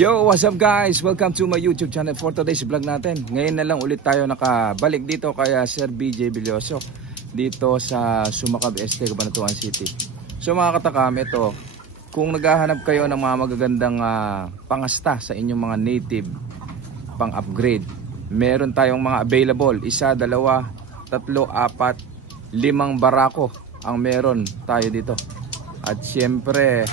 Yo, what's up guys? Welcome to my YouTube channel for today's vlog natin. Ngayon na lang ulit tayo nakabalik dito kaya Sir BJ Villoso dito sa Sumakab Este, Cabanatuan City. So mga katakam, ito, kung naghahanap kayo ng mga magagandang pangasta sa inyong mga native pang upgrade, meron tayong mga available, 1, 2, 3, 4, 5 barako ang meron tayo dito. At syempre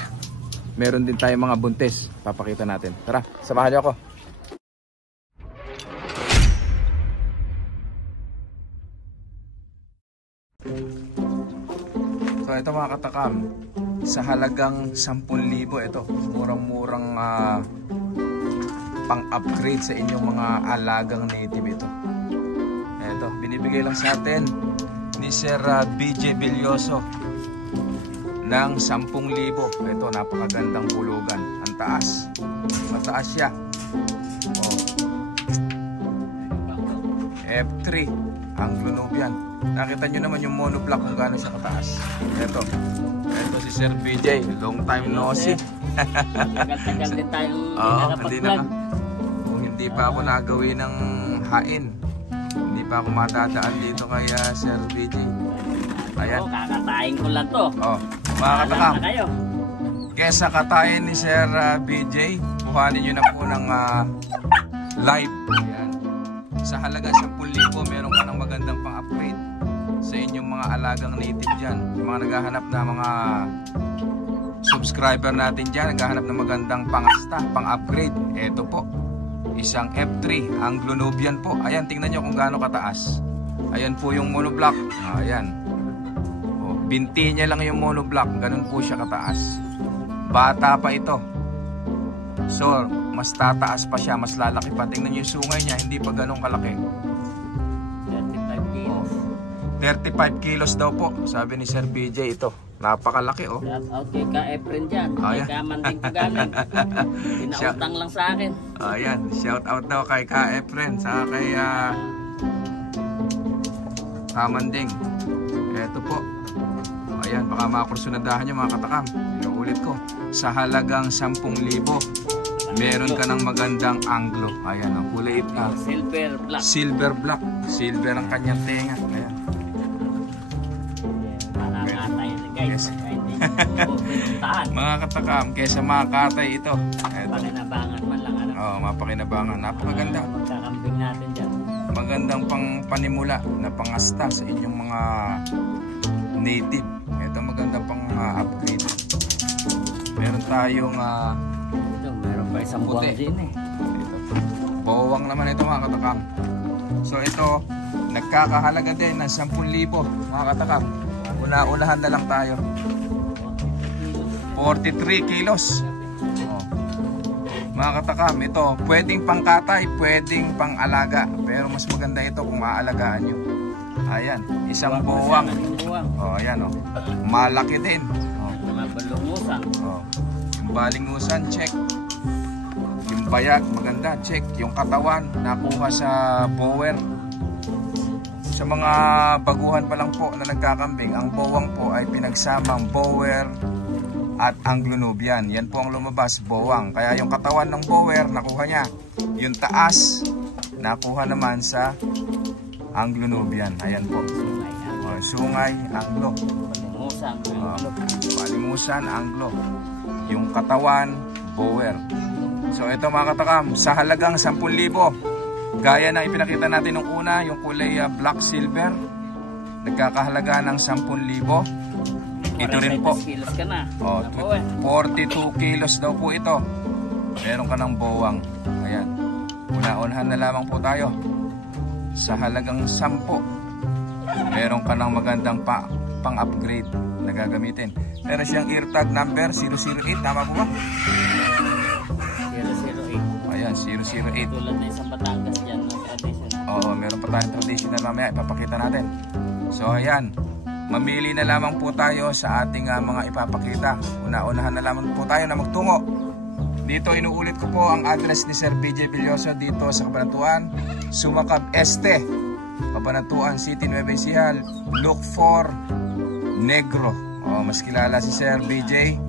meron din tayong mga buntis, papakita natin. Tara, samahan niyo ako. So ito mga katakam, sa halagang 10,000 ito, murang-murang pang-upgrade sa inyong mga alagang native ito. Ito, binibigay lang sa atin ni Sir BJ Villoso ng 10,000. Ito, napakagandang bulugan. Ang taas. Mataas siya. Oh. F3 ang Anglo-Nubian. Nakita nyo naman yung monoblock kung gaano siya kataas. Ito si Sir BJ. Long time no see. Tagal-tagal din tayong nakapag-vlog. Kung hindi pa ako nagawin ng hain, hindi pa ako matadaan dito kay Sir BJ. Ayan. Kakatayin ko lang to. Mga katakam, kesa katayin ni Sir BJ, kuhanin nyo na po ng live. Ayan. Sa halaga 10,000, meron ka ng magandang pang-upgrade sa inyong mga alagang native dyan. Yung mga naghahanap na mga subscriber natin dyan, naghahanap ng magandang pangasta, pang-upgrade. Ito po, isang F3 Anglo-Nubian po. Ayan, tingnan nyo kung gaano kataas. Ayan po yung monoblock. Ayan. Binti niya lang yung monoblock, ganun po siya kataas. Bata pa ito. So, mas tataas pa siya, mas lalaki pa. Tingnan niyo yung sungay niya, hindi pa ganun kalaki. 35 kilos. 35 kilos daw po, sabi ni Sir BJ ito. Napakalaki oh. Shout out kay Ka Efren dyan. Kay Ka Manding Pagamin. Pinautang lang sa akin. Ayan, shout out daw kay Ka Efren, saka kay Ka Manding. Ito po. Ayan, baka makursunadahan nyo mga katakam. Inuulit ko, sa halagang 10,000, meron ka ng magandang Anglo. Ayan, ang kulay silver black. Silver black. Silver ang kanyang tenga. Ayan. Makakatay na guys. Mga katakam, kesa makakatay ito. Mapakinabangan man lang. Mapakinabangan. Napakaganda. Magkakambing natin dyan. Magandang pang panimula na pangasta sa inyong mga native. Ito maganda pang upgrade. Meron tayong ito, meron pa isang buwang din eh. Bawang naman ito mga katakam. So ito, nagkakahalaga din ng 10,000 mga katakam. Una-unahan na lang tayo. 43 kilos. Mga katakam, ito pwedeng pangkatay, pwedeng pang alaga. Pero mas maganda ito kung aalagaan nyo. Ayan, isang bawang. Ayan malaki din. Mabalungusan. Yung balingusan, check. Yung bayag, maganda, check. Yung katawan, nakuha sa bower. Sa mga baguhan pa lang po na nagkakambing, ang bawang po ay pinagsamang bower at Anglo-Nubian. Yan po ang lumabas, bawang. Kaya yung katawan ng bower, nakuha niya. Yung taas, nakuha naman sa Anglo-Nubian. Ayan po. Sungay, Anglo. Balimusan, Anglo. Yung katawan, bower. So ito mga katakam, sa halagang 10,000, gaya na ipinakita natin nung una, yung kulay black silver, nagkakahalaga ng 10,000. Ito rin po. 42 kilos daw po ito. Meron ka ng bawang. Ayan. Una-unahan na lamang po tayo. Sa halagang 10, meron ka ng magandang pang-upgrade na gagamitin. Meron siyang ear tag number 008, tama po ba? 008. Ayan, 008. Tulad na isang Batangas dyan ng traditional. Oo, meron pa tayong traditional mamaya, ipapakita natin. So ayan, mamili na lamang po tayo sa ating mga ipapakita. Una-unahan na lamang po tayo na magtungo. Dito inuulit ko po ang address ni Sir BJ Villoso dito sa Cabanatuan, Sumakab Este, Cabanatuan City, Nueva Ecija. Look for Negro. Mas kilala si Sir BJ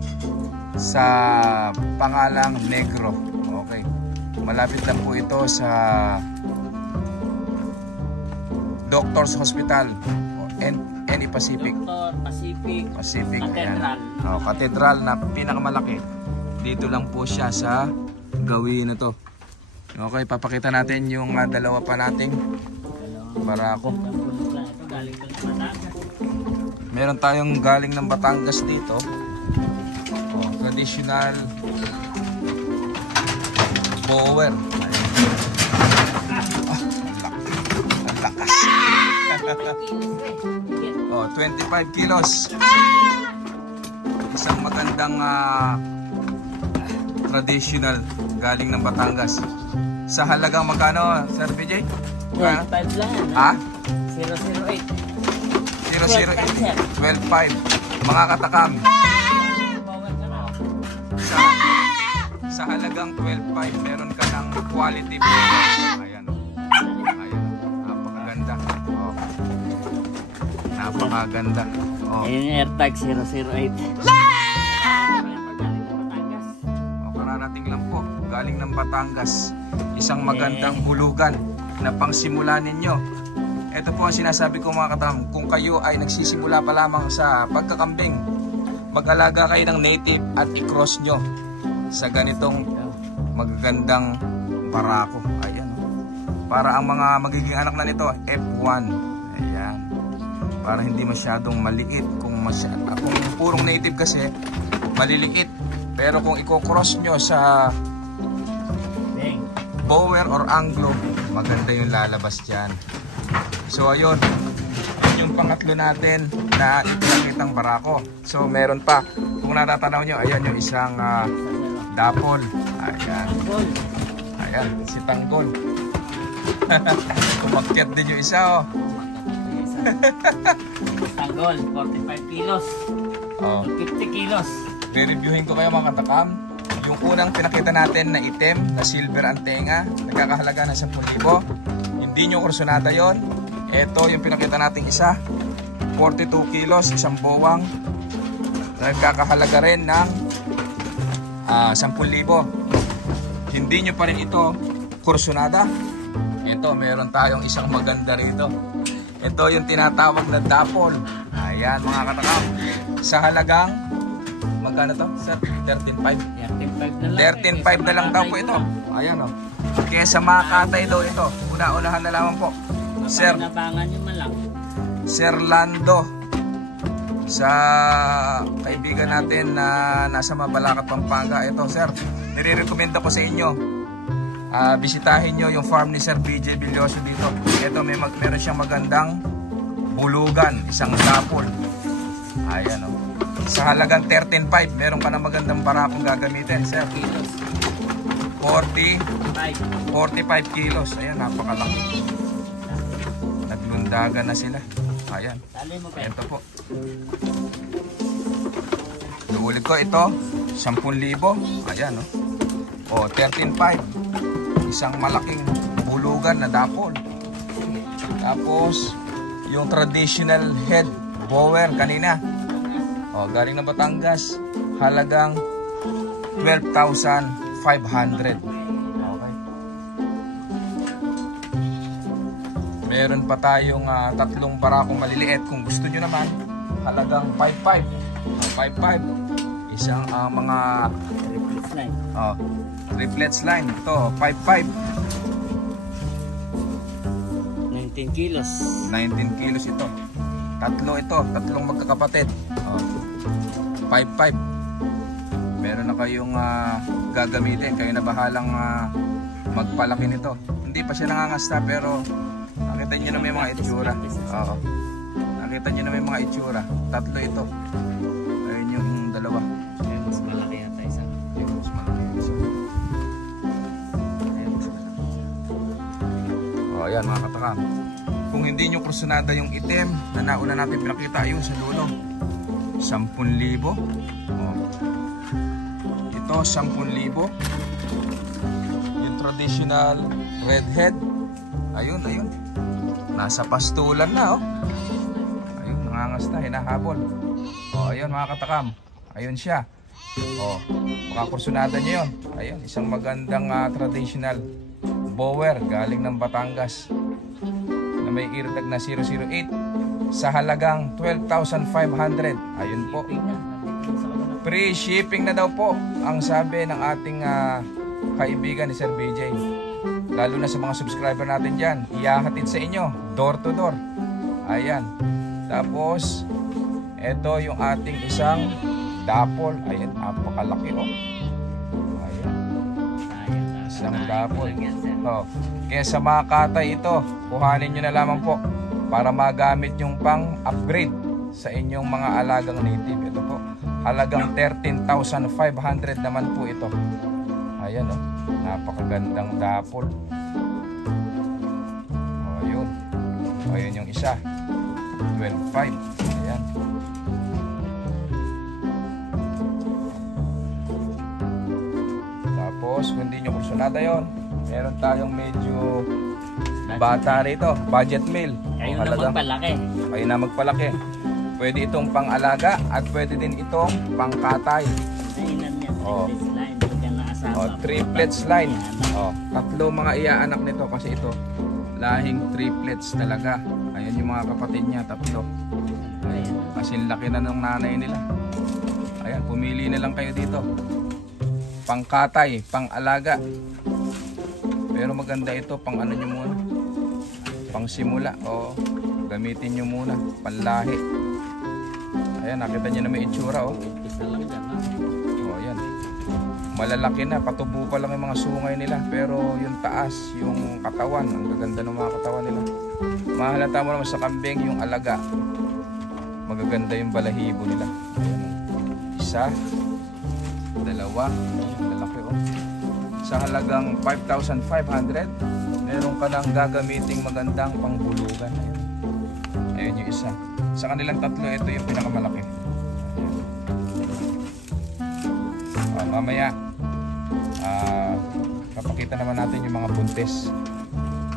sa pangalang Negro. Okay. Malapit lang po ito sa Doctors Hospital NE Pacific. Doctor Pacific. Cathedral. Oh, Cathedral na pinakamalaki. Dito lang po siya sa gawin na to. Okay, papakita natin yung dalawa pa nating barako. Meron tayong galing ng Batangas dito. Oh, traditional bower. Ang lakas. Oh, 25 kilos. Isang magandang traditional galing ng Batangas. Sa halagang magkano, Sir BJ? 12.5 lang. Ha? 008. 008. 12.5. Mga katakam. Sa halagang 12.5, meron ka ng quality bower. Ayan. Ayan. Napakaganda. Oh. Napakaganda. Oh. Ayun yung AirTag 008. Kararating lang po. Galing ng Batangas. Isang magandang hulugan na pangsimula ninyo. Ito po ang sinasabi ko mga katam. Kung kayo ay nagsisimula pa lamang sa pagkakambing, mag-alaga kayo ng native at i-cross nyo sa ganitong magagandang barako. Ayan. Para ang mga magiging anak na nito, F1. Ayan. Para hindi masyadong maliit. Kung purong native kasi, maliliit. Pero kung i-cross nyo sa bower or anglo, maganda yung lalabas dyan. So ayun, yun yung pangatlo natin na ipinakitang barako. So meron pa, kung natatanaw nyo, ayan yung isang dapol. Ayan. Ayan, si Tanggol. Kumakyat din yung isa, oh. Tanggol, 45 kilos. Oh. 50 kilos. Re-reviewin ko kayo mga katakam. Yung unang pinakita natin na itim, na silver ang tenga, nagkakahalaga ng 10,000. Hindi nyo kursunada yon. Ito yung pinakita natin isa, 42 kilos, isang bowang, nagkakahalaga rin ng 10,000. Hindi nyo pa rin ito kursunada. Ito, meron tayong isang maganda rito. Ito yung tinatawag na dapol. Ayan mga katakam. Sa halagang magkano to, sir? 13.5? 13.5 na lang daw po ito. Ayan o. Kesa makatay daw ito. Una-unahan na lamang po. Sir, Sir Lando. Sa kaibigan natin na nasa Mabalacat, Pampanga. Ito sir, nire-recommenda ko sa inyo. Bisitahin nyo yung farm ni Sir BJ Bilyoso dito. Ito meron siyang magandang bulugan. Isang dapol. Ayan o. Sa halagang 13.5, meron ka na magandang barakong gagamitin, sir. 45 kilos. Ayan, napakalaki. Naglundagan na sila. Ayan. Ito po. Ulit ko ito, 10,000. Ayan, o. O, 13.5. Isang malaking bulugan na dapol. Tapos, yung traditional head bower kanina. O, galing ng Batangas, halagang 12,500. Okay. Meron pa tayong tatlong barakong maliliit. Kung gusto nyo naman, halagang 5,500. 5,500. Isang mga triplets line. Triplets line. Ito, 5,500. 19 kilos. 19 kilos ito. Tatlong magkakapatid. 5,500. Meron na kayong gagamitin. Kayo na bahalang magpalaki nito. Hindi pa siya nangangasta pero nakita nyo na may mga itsura. Nakita nyo na may mga itsura. Tatlo ito. Ayun yung dalawa. Mas malaki yata isa. Mas malaki isa. Ayan mga katakam. Kung hindi nyo kursunada yung itim na nauna natin pinakita, yung sa dulo, 10,000. Ito 10,000. Yung traditional redhead, ayun, nasa pastulan na. Ayun, nangangasta, hinahabol. Ayun mga katakam, ayun siya, Oh, baka kursunada nyo yun. Ayun, isang magandang traditional bower galing ng Batangas na may ear tag na 008 sa halagang 12,500. Ayun po. Free shipping na daw po ang sabi ng ating kaibigan ni Sir BJ. Lalo na sa mga subscriber natin dyan, ihahatid sa inyo door to door. Ayan. Tapos ito yung ating isang dapol. Ayan, napakalaki oh. Ayan. Isang dapol. Oh. Kaya sa mga katay ito, kuhanin nyo na lamang po para magamit yung pang upgrade sa inyong mga alagang native. Ito po, halagang 13,500 naman po ito. Ayan oh, napakagandang dapol. Oh, ayun. Ayun yung isa, 12,500. Ayan. Tapos kung hindi nyo kursunada yun, meron tayong medyo bata rito, budget meal. Ayun na magpalaki. Ayun na magpalaki. Pwede itong pang-alaga at pwede din itong pang-katay. Oh. Oh, triplets line. Oh, tatlo mga iaanak nito kasi ito lahing triplets talaga. Ayan yung mga kapatid niya, tatlo. Ayan, kasi laki na ng nanay nila. Ayan, pumili na lang kayo dito. Pang-katay, pang-alaga. Pero maganda ito, pang ano nyo muna. Pang-simula. O, gamitin nyo muna. Panlahi. Ayan, nakita nyo na may itsura. O, ayan. Malalaki na, patubo pa lang yung mga sungay nila. Pero yung taas, yung katawan, ang gaganda ng mga katawan nila. Mahalata mo naman sa kambing yung alaga. Magaganda yung balahibo nila. Ayan. Isa, dalawa, lalaki oh. Sa halagang 5,500, meron ka nang gagamiting magandang panghulugan. Ayun yung isa. Sa kanilang tatlo, ito yung pinakamalaki. Mamaya, papakita naman natin yung mga buntis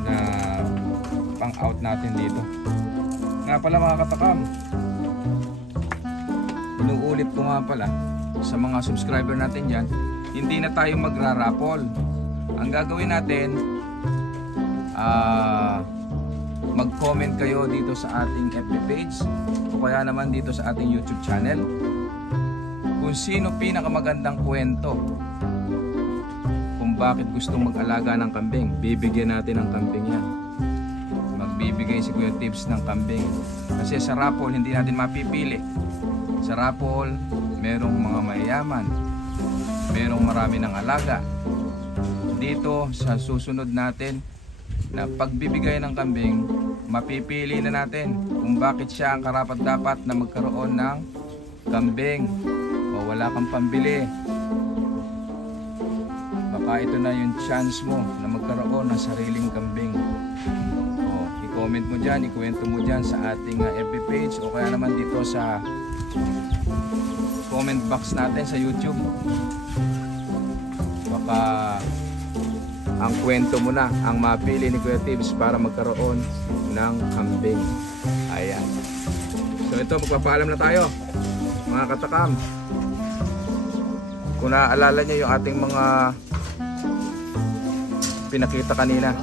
na pang out natin dito. Nga pala mga katakam, inuulit ko nga pala sa mga subscriber natin dyan, hindi na tayo magra-raffle. Ang gagawin natin, mag-comment kayo dito sa ating FB page o kaya naman dito sa ating YouTube channel kung sino pinakamagandang kwento kung bakit gustong mag-alaga ng kambing. Bibigyan natin ng kambing yan. Magbibigay si Kuya Tips ng kambing kasi sa raffle hindi natin mapipili. Sa raffle merong mga mayayaman, merong marami ng alaga. Dito sa susunod natin na pagbibigay ng kambing, mapipili na natin kung bakit siya ang karapat-dapat na magkaroon ng kambing o wala kang pambili. Baka ito na yung chance mo na magkaroon ng sariling kambing. O, i-comment mo dyan, ikwento mo dyan sa ating FB page o kaya naman dito sa comment box natin sa YouTube. Baka ang kwento mo na ang mapili ni Kuya Tips para magkaroon ng kambing. Ayan. So ito, magpapaalam na tayo mga katakam. Kung naaalala nyo yung ating mga pinakita kanina,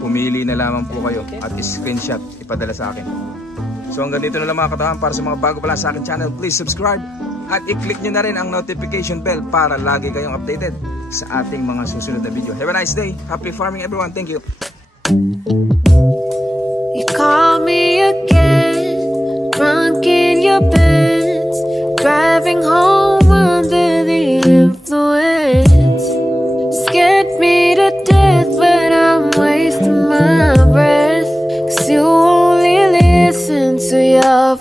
pumili na lamang po kayo at screenshot ipadala sa akin. So hanggang dito na lang mga katakam. Para sa mga bago pa lang sa akin channel, please subscribe at i-click nyo na rin ang notification bell para lagi kayong updated sa ating mga susunod na video. Have a nice day. Happy farming everyone. Thank you. You call me again, drunk in your bed, driving home under the influence. Scared me to death, but I'm wasting my breath, 'cause you only listen to your